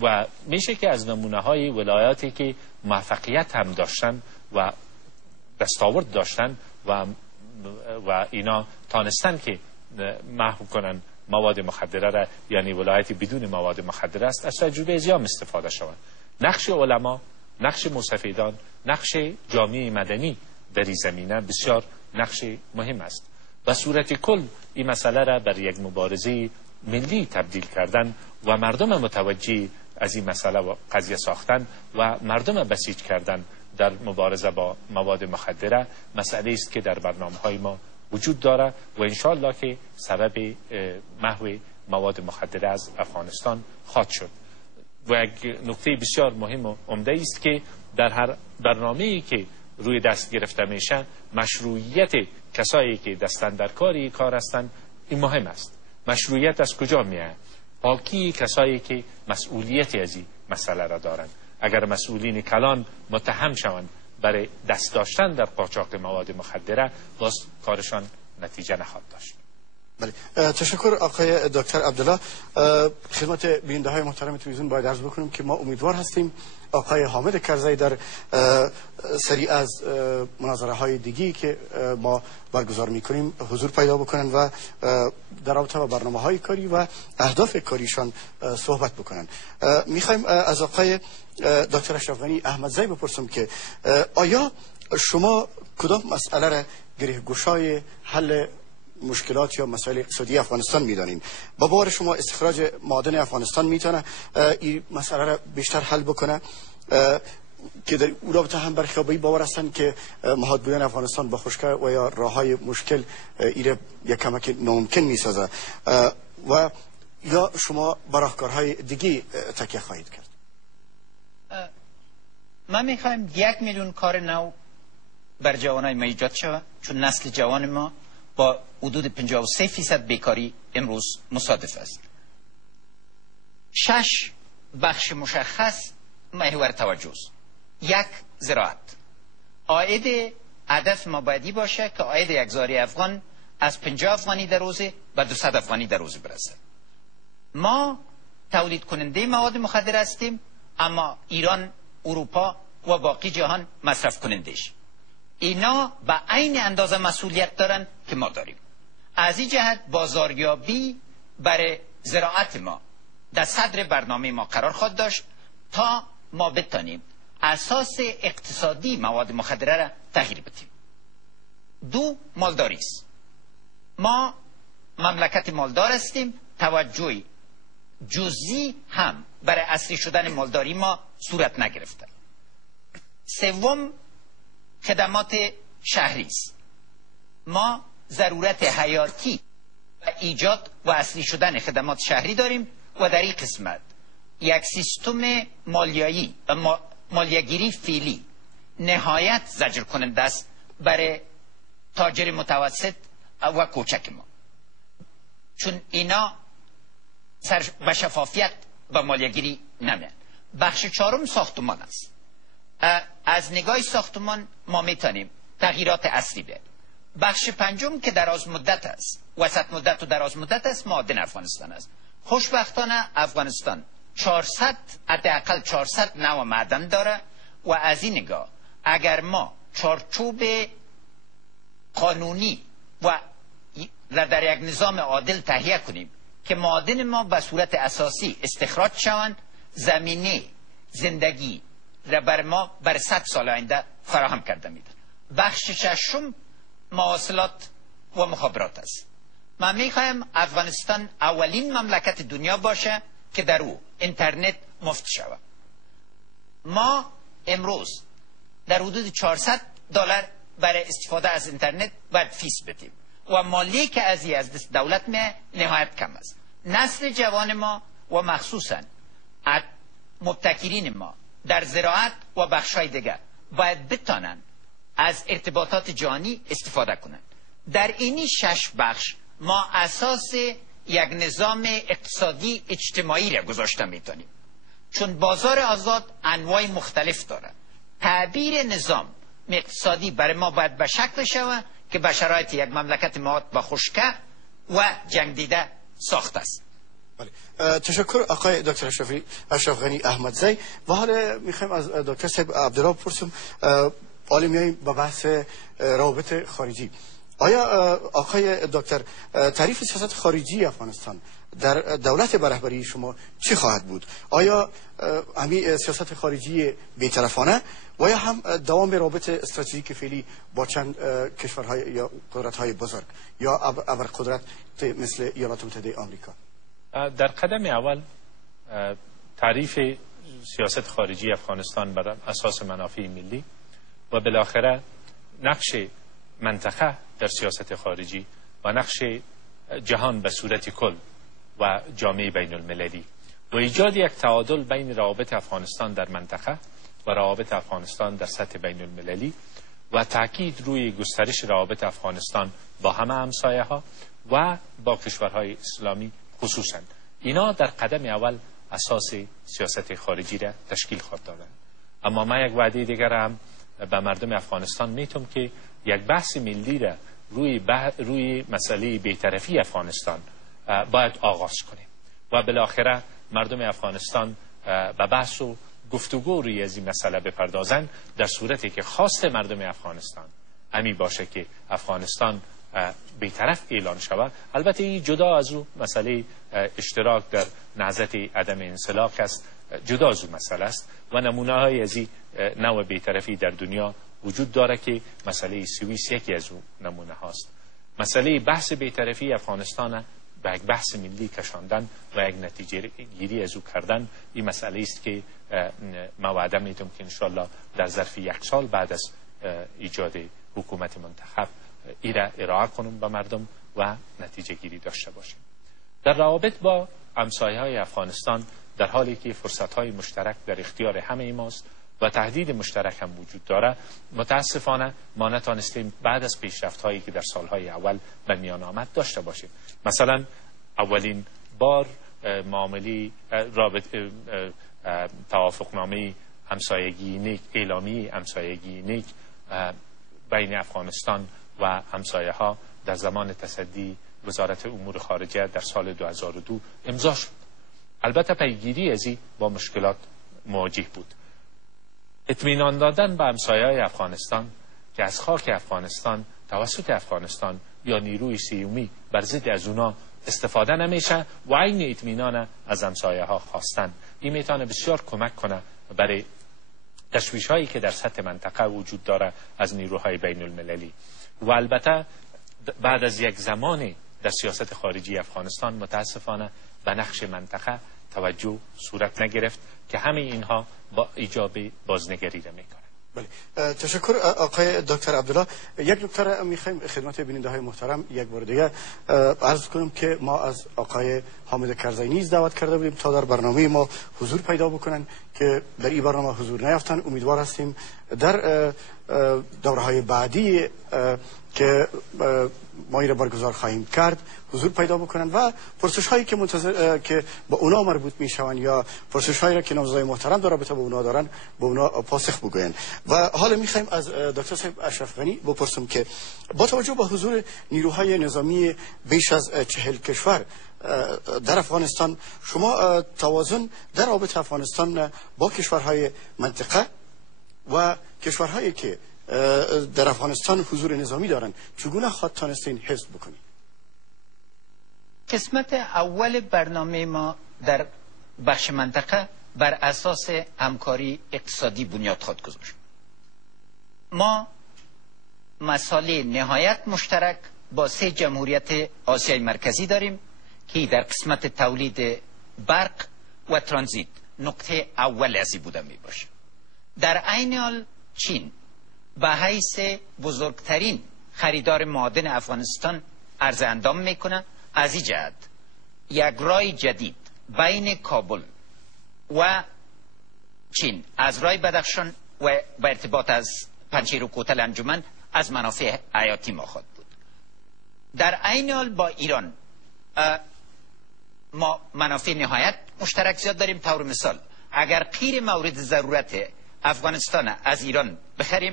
و میشه که از نمونه های ولایاتی که موفقیت هم داشتن و دستاورد داشتن و اینا تانستن که محو کنن مواد مخدره را، یعنی ولایتی بدون مواد مخدره است، از تجربه زیام استفاده شود. نقش علما، نقش موسفیدان، نقش جامعه مدنی در این زمینه بسیار نقش مهم است. به صورت کل این مسئله را بر یک مبارزه ملی تبدیل کردن و مردم متوجه از این مسئله و قضیه ساختن و مردم بسیج کردن در مبارزه با مواد مخدره مسئله است که در برنامه‌های ما وجود داره و انشاءالله که سبب محو مواد مخدره از افغانستان خواهد شد. و یک نکته بسیار مهم و عمده است که در هر برنامه‌ای که روی دست گرفته میشه مشروعیت کسایی که دستن در کاری کار هستند این مهم است. مشروعیت از کجا میاد؟ پاکی کسایی که مسئولیتی از این مسئله را دارند. اگر مسئولین کلان متهم شوند برای دست داشتن در قاچاق مواد مخدره، باز کارشان نتیجه نخواهد داشت. بله، تشکر آقای دکتر عبدالله. خدمت بیننده های محترم تلویزیون باید عرض بکنیم که ما امیدوار هستیم آقای حامد کرزی در سری از مناظره های دیگی که ما برگزار میکنیم حضور پیدا بکنن و در رابطه با برنامه های کاری و اهداف کاریشان صحبت بکنن. میخوایم از آقای دکتر اشرف غنی احمدزی بپرسم که آیا شما کدام مسئله را گره گشای حل مشکلات یا مسائل اقتصادی افغانستان میدانین؟ با باور شما استخراج معادن افغانستان میتونه این مسئله را بیشتر حل بکنه که در اون رابطه هم برخی به باور هستند که محاط بودن افغانستان با خشکی و یا راههای مشکل ایره یک کمک ناممکن میسازه و یا شما با راهکارهای دیگه تکیه خواهید کرد؟ ما میخوایم 1 میلیون کار نو بر جوانای ما ایجاد شود، چون نسل جوان ما با حدود 53% بیکاری امروز مصادف است. 6 بخش مشخص محور توجه است. 1 زراعت. عاید هدف ما باید باشه که عاید یک زاری افغان از 50 افغانی در روزه و 200 افغانی در روزه برسه. ما تولید کننده مواد مخدر هستیم، اما ایران، اروپا و باقی جهان مصرف کنندش. اینا به عین اندازه مسئولیت دارن که ما داریم. از این جهت بازاریابی برای زراعت ما در صدر برنامه ما قرار خواهد داشت تا ما بتانیم اساس اقتصادی مواد مخدره را تغییر بدیم. 2 مالداری است. ما مملکت مالدار هستیم، توجه جزئی هم برای اصلی شدن مالداری ما صورت نگرفته. 3 خدمات شهری است. ما ضرورت حیاتی و ایجاد و اصلی شدن خدمات شهری داریم و در این قسمت یک سیستم مالیایی و مالیه‌گیری فعلی نهایت زجر کننده است برای تاجر متوسط و کوچک ما، چون اینا به شفافیت و مالیه‌گیری نمیان. بخش 4 ساختمان است. از نگاه ساختمان ما میتونیم تغییرات اصلی بیاریم. بخش 5 که دراز مدت است، وسط مدت و دراز مدت است، معادن افغانستان است. خوشبختانه افغانستان 400 حداقل 400 نوع معدن داره و از این نگاه اگر ما چارچوب قانونی و در یک نظام عادل تهیه کنیم که معادن ما به صورت اساسی استخراج شوند، زمینه زندگی را بر ما بر 100 سال آینده فراهم کرده میده. بخش 6 مواصلات و مخابرات است. من میخوایم افغانستان اولین مملکت دنیا باشه که در او اینترنت مفت شود. ما امروز در حدود 400 دلار برای استفاده از اینترنت باید فیس بدیم و مالی که از دست دولت می نهایت کم است. نسل جوان ما و مخصوصا مبتکرین ما در زراعت و بخشای دیگر باید بتانن از ارتباطات جهانی استفاده کنند. در اینی 6 بخش ما اساس یک نظام اقتصادی اجتماعی را گذاشته میتونیم، چون بازار آزاد انواع مختلف داره. تعبیر نظام اقتصادی برای ما باید به شکل شود که به شرایط یک مملکت معاد با خشکه و جنگ دیده ساخته است. تشکر آقای دکتر اشرف غنی احمدزی. و حالا میخوایم از دکتر صاحب عبدالله بپرسیم، حالا میاییم به بحث روابط خارجی. آیا آقای دکتر تعریف سیاست خارجی افغانستان در دولت برهبری شما چی خواهد بود؟ آیا همین سیاست خارجی بی‌طرفانه و یا هم دوام روابط استراتژیک فعلی با چند کشورهای یا قدرت‌های بزرگ یا ابرقدرت مثل ایالات متحده آمریکا؟ در قدم اول تعریف سیاست خارجی افغانستان بر اساس منافع ملی و بالاخره نقش منطقه در سیاست خارجی و نقش جهان به صورت کل و جامعه بین المللی و ایجاد یک تعادل بین روابط افغانستان در منطقه و روابط افغانستان در سطح بین المللی و تاکید روی گسترش روابط افغانستان با همه همسایه ها و با کشورهای اسلامی خصوصا، اینا در قدم اول اساس سیاست خارجی را تشکیل خواهد دادند. اما من یک وعده دیگر هم به مردم افغانستان میتونم که یک بحث ملی را روی مسئله بی‌طرفی افغانستان باید آغاز کنیم و بالاخره مردم افغانستان به بحث و گفتگو روی از این مسئله بپردازند، در صورتی که خواست مردم افغانستان همی باشه که افغانستان بی‌طرف اعلان شود. البته این جدا از او مسئله اشتراک در نهضت عدم انسلاک است، جدا از او مسئله است و نمونه های از این نوع بی‌طرفی در دنیا وجود داره که مسئله سوئیس یکی از او نمونه هاست. مسئله بحث بی‌طرفی افغانستان به یک بحث ملی کشاندن و یک نتیجه گیری از او کردن، این مسئله است که ما وعده میدم که انشالله در ظرف یک سال بعد از ایجاد حکومت منتخب ای را ارائه کنیم به مردم و نتیجه گیری داشته باشیم. در روابط با همسایه های افغانستان در حالی که فرصت های مشترک در اختیار همه ماست و تهدید مشترک هم وجود داره، متاسفانه ما نتانستیم بعد از پیشرفت هایی که در سالهای اول به میان آمد داشته باشیم. مثلا اولین بار معامله توافقنامه همسایگی نیک، اعلامیه همسایگی نیک بین افغانستان و همسایه ها در زمان تصدی وزارت امور خارجه در سال 2002 امضا شد. البته پیگیری از این با مشکلات مواجه بود. اطمینان دادن به همسایه‌های افغانستان که از خاک افغانستان توسط افغانستان یا نیروی سیومی بر ضد از اونا استفاده نمیشه و عین اطمینان از همسایه ها خواستن، این میتونه بسیار کمک کنه برای تشویش هایی که در سطح منطقه وجود داره از نیروهای بین المللی. و البته بعد از یک زمانی در سیاست خارجی افغانستان متاسفانه به نقش منطقه توجه صورت نگرفت که همه اینها با ایجاب بازنگری را میکنه. بله، تشکر آقای دکتر عبدالله. یک نکته میخوایم خدمت بیننده های محترم یک بار دیگه عرض کنیم که ما از آقای حامد کرزی نیز دعوت کرده بودیم تا در برنامه ما حضور پیدا بکنن که در این برنامه حضور نیافتن. امیدوار هستیم در دوره های بعدی که ما این برگزار خواهیم کرد حضور پیدا بکنن و پرسش هایی که که با اونا مربوط میشوند یا پرسش هایی را که نامزدای محترم در رابطه با اونا دارن با اونا پاسخ بگوین. و حالا میخوایم از دکتر صاحب اشرف غنی بپرسیم که با توجه به حضور نیروهای نظامی بیش از 40 کشور در افغانستان، شما توازن در رابطه افغانستان با کشورهای منطقه و کشورهایی که در افغانستان حضور نظامی دارند چگونه خواهد تانستین حفظ بکنید؟ قسمت اول برنامه ما در بخش منطقه بر اساس همکاری اقتصادی بنیاد خواهد گذاشت. ما مسائل نهایت مشترک با 3 جمهوریت آسیای مرکزی داریم که در قسمت تولید برق و ترانزیت نقطه اول ازی بوده می باشه. در عین حال چین به حیث بزرگترین خریدار معادن افغانستان عرض اندام میکنه. از این جهت یک راه جدید بین کابل و چین از راه بدخشان و به ارتباط از پنجشیر و کوتل انجمن از منافع حیاتی ما خواهد بود. در عین حال با ایران ما منافع نهایت مشترک زیاد داریم. طور مثال اگر غیر مورد ضرورت افغانستان از ایران بخریم